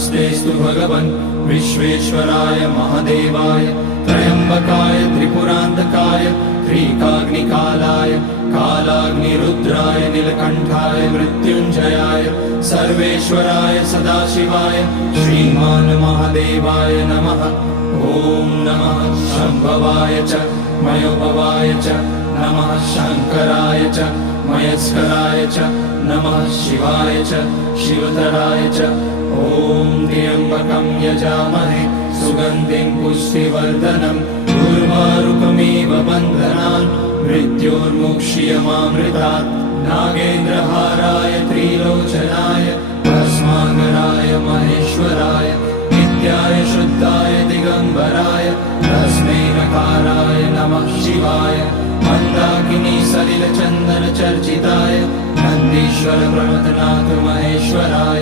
नमस्तेस्तु भगवन् विश्वेश्वराय महादेवाय त्र्यम्बकाय त्रिपुरान्तकाय त्रिकाग्निकालाय कालाग्निरुद्राय नीलकण्ठाय मृत्युञ्जयाय सर्वेश्वराय सदाशिवाय श्रीमान् महादेवाय नमः। ॐ नमः शम्भवाय च मयोभवाय च नमः शङ्कराय च मयस्कराय च नमः शिवाय च शिवतराय च। ॐ त्र्यम्बकं यजामहे सुगन्धिं पुष्टिवर्धनम् उर्वारुकमिव बन्धनान् मृत्योर्मुक्ष्यमामृतात्। नागेन्द्रहाराय त्रिलोचनाय भस्माङ्गराय महेश्वराय नित्याय शुद्धाय दिगम्बराय तस्मै नकाराय नमः शिवाय। मन्दाकिनी सलिलचन्दन चर्चिताय नन्दीश्वर प्रमथनाथ महेश्वराय